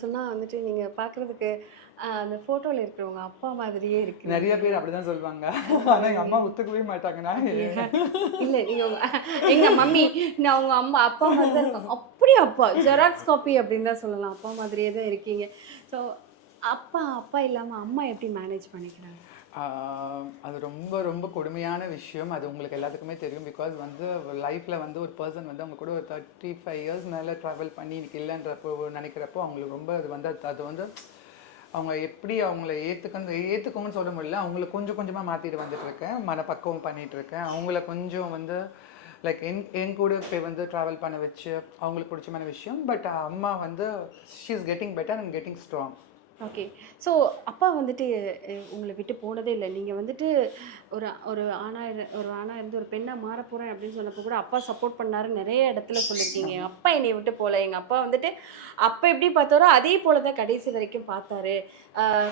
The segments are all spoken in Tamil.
சொன்னா வந்துட்டு நீங்க பார்க்குறதுக்கு அந்த ஃபோட்டோல இருக்கிறவங்க அப்பா மாதிரியே நெறைய இருக்கிறீங்க. பேர் அப்படிதான் சொல்லுவாங்க. ஆனா எங்க ஓ! அம்மா ஒத்துக்கவே மாட்டாங்க. நான் அப்படியா? இல்ல நீங்க எங்க மம்மி நான் உங்க அம்மா அப்பா மாரி தான் இருக்காங்க. அப்படியா அப்பா! ஜெராக்ஸ் காப்பி அப்படின்னு தான் சொல்லலாம். அப்பா மாதிரியே தான் இருக்கீங்க. ஸோ அப்பா இல்லாம அம்மா எப்படி மேனேஜ் பண்ணிக்கிறாங்க? ஆ அது ரொம்ப ரொம்ப கொடுமையான விஷயம். அது உங்களுக்கு எல்லாத்துக்குமே தெரியும். பிகாஸ் வந்து லைஃப்ல வந்து ஒரு பெர்சன் வந்து அவங்க கூட ஒரு 35 இயர்ஸ் மேல ட்ராவல் பண்ணி இன்னைக்கு இல்லன்றப்போ நெனைக்கிறப்போ அவங்களுக்கு ரொம்ப அது வந்து அது வந்து அவங்க எப்படி அவங்கள ஏத்துக்கோங்கன்னு சொல்ல முடியல. அவங்கள கொஞ்சம் கொஞ்சமா மாத்திட்டு வந்துட்டு இருக்கேன். மனப்பக்குவம் பண்ணிட்டு இருக்கேன். அவங்கள கொஞ்சம் வந்து லைக் என் கூட போய் வந்து ட்ராவல் பண்ண வச்சு அவங்களுக்கு பிடிச்சமான விஷயம். பட் அம்மா வந்து she is getting better and getting strong. Okay. So அப்பா வந்துட்டு உங்கள விட்டு போனதே இல்ல. நீங்க வந்துட்டு ஒரு ஒரு ஆணா இருந்து ஒரு பெண்ணா மாறப்போறேன் அப்படின்னு சொன்னப்போ கூட அப்பா சப்போர்ட் பண்ணாருன்னு நெறைய இடத்துல சொல்லியிருக்கீங்க. எங்க அப்பா என்னைய விட்டு போல. எங்க அப்பா வந்துட்டு அப்ப எப்படி பார்த்தாரோ, அதே போல தான் கடைசி வரைக்கும் பார்த்தாரு.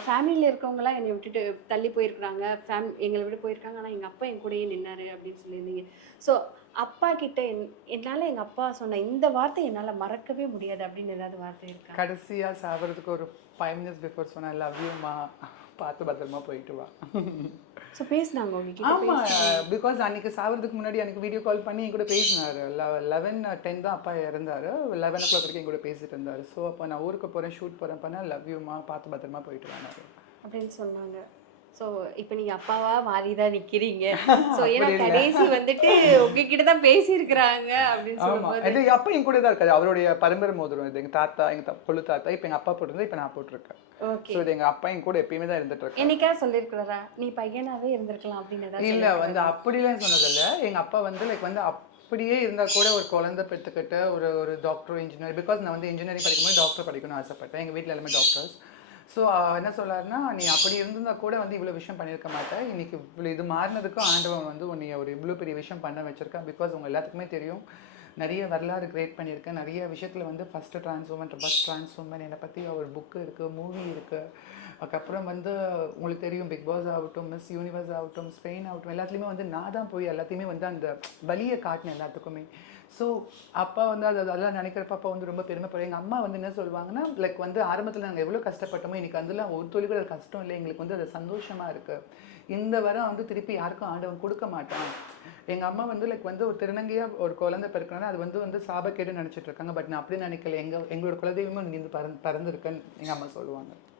ஃபேமிலில இருக்கவங்கலாம் என்னைய விட்டுட்டு தள்ளி போயிருக்கிறாங்க. எங்கள விட்டு போயிருக்காங்க. ஆனா எங்க அப்பா என் கூடயே நின்னாரு அப்படின்னு சொல்லியிருந்தீங்க. ஸோ அப்பா கிட்ட என்னால எங்க அப்பா சொன்ன இந்த வார்த்தை என்னால மறக்கவே முடியாது அப்படின்னு ஏதாவது வார்த்தை இருக்கா? கடைசியா சாவறதுக்கு ஒரு 5 மினிட்ஸ் பிஃபோர் சொன்னேன், லவ் யூம்மா, பார்த்து பத்திரமா போயிட்டு வா. ஸோ பேசுனாங்க உங்ககிட்ட ஆமா. பேசுனாங்க. பிகாஸ் அன்னைக்கு சாவறதுக்கு முன்னாடி அன்னைக்கு வீடியோ கால் பண்ணி என் கூட பேசினாரு. 11:10 தான் அப்பா இறந்தாரு. 11 வரைக்கும் என் கூட பேசிட்டு இருந்தாரு. ஸோ அப்போ நான் ஊருக்கு போறேன், ஷூட் போறேன் பண்ண லவ் யூம்மா, பார்த்து பத்திரமா போயிட்டு வானாரு. அப்படின்னு சொன்னாங்க. ஸோ, இப்ப நீங்க அப்பாவா மாறி தான் நிக்கிறீங்க. ஸோ, ஏன்னா அப்படி இல்ல. கடைசி வந்துட்டு உங்ககிட்ட தான் பேசியிருக்கிறாங்க அப்படின்னு ஆமா. சொல்லும்போது, இது அப்பா என் கூட தான் இருக்காரு. அவருடைய பரம்பரை மோதிரம் இது. எங்க தாத்தா, கொள்ளு தாத்தா. இப்ப எங்க அப்பா போட்டிருந்தா, இப்ப நான் போட்டிருக்கேன். So okay. இது எங்க அப்பா என் கூட எப்பயுமே தான் இருந்துட்டு இருக்காரு. என்னைக்காவது சொல்லியிருக்கிறாரா? நீ பையனாவே இருந்திருக்கலாம் அப்படின்னு ஏதாவது இல்ல வந்து சொல்லியிருக்கிறாரா? அப்படிலாம் சொன்னதில்ல. எங்க அப்பா வந்து லைக் வந்து அப்படியே இருந்தா கூட ஒரு குழந்தை பெத்துக்கிட்டு ஒரு ஒரு டாக்டர், இன்ஜினியர் பிகாஸ் நான் வந்து இன்ஜினியரிங் படிக்கும்போது டாக்டர் படிக்கணும்னு ஆசைப்பட்டேன். எங்க வீட்ல எல்லாமே டாக்டர்ஸ். ஸோ என்ன சொல்லாருன்னா, "நீ அப்படி இருந்திருந்தா கூட வந்து இவ்வளோ விஷயம் பண்ணியிருக்க மாட்ட. இன்னைக்கு இவ்வளோ இது மாறினதுக்கும் ஆண்டவன் வந்து உன்னைய ஒரு இவ்வளோ பெரிய விஷயம் பண்ண வச்சிருக்கான்." பிகாஸ் உங்க எல்லாத்துக்குமே தெரியும். நிறைய வரலாறு கிரியேட் பண்ணியிருக்கேன். நிறைய விஷயத்துல வந்து ஃபர்ஸ்ட் டிரான்ஸ்ஃபார்மர் என்னை பத்தி ஒரு புக்கு இருக்கு, மூவி இருக்கு. அதுக்கப்புறம் வந்து உங்களுக்கு தெரியும் பிக் பாஸ் ஆகட்டும், மிஸ் யூனிவர்ஸ் ஆகட்டும், ஸ்பெயின் ஆகட்டும், எல்லாத்துலேயுமே வந்து நான் தான் போய் எல்லாத்தையுமே வந்து அந்த வலியை காட்டினேன் எல்லாத்துக்குமே. ஸோ அப்பா வந்து அதெல்லாம் நினைக்கிறப்ப அப்பா வந்து ரொம்ப பெருமைப்படுறேன். எங்கள் அம்மா வந்து என்ன சொல்லுவாங்கன்னா, லைக் வந்து ஆரம்பத்தில் நாங்கள் எவ்வளோ கஷ்டப்பட்டோமோ இன்னைக்கு அதெல்லாம் ஒரு துளி கூட அது கஷ்டம் இல்லை, எங்களுக்கு வந்து அது சந்தோஷமா இருக்கு. இந்த வரம் வந்து திருப்பி யாருக்கும் ஆண்டவன் கொடுக்க மாட்டான். எங்கள் அம்மா வந்து லைக் வந்து ஒரு திருநங்கையா ஒரு குழந்தை பிறக்கணும்னா அது வந்து சாபக்கேடுன்னு நினைச்சிட்டு இருக்காங்க. பட் நான் அப்படி நினைக்கல. எங்களோட குலதெய்வமும் நீ பறந்துருக்குன்னு எங்கள் அம்மா சொல்லுவாங்க.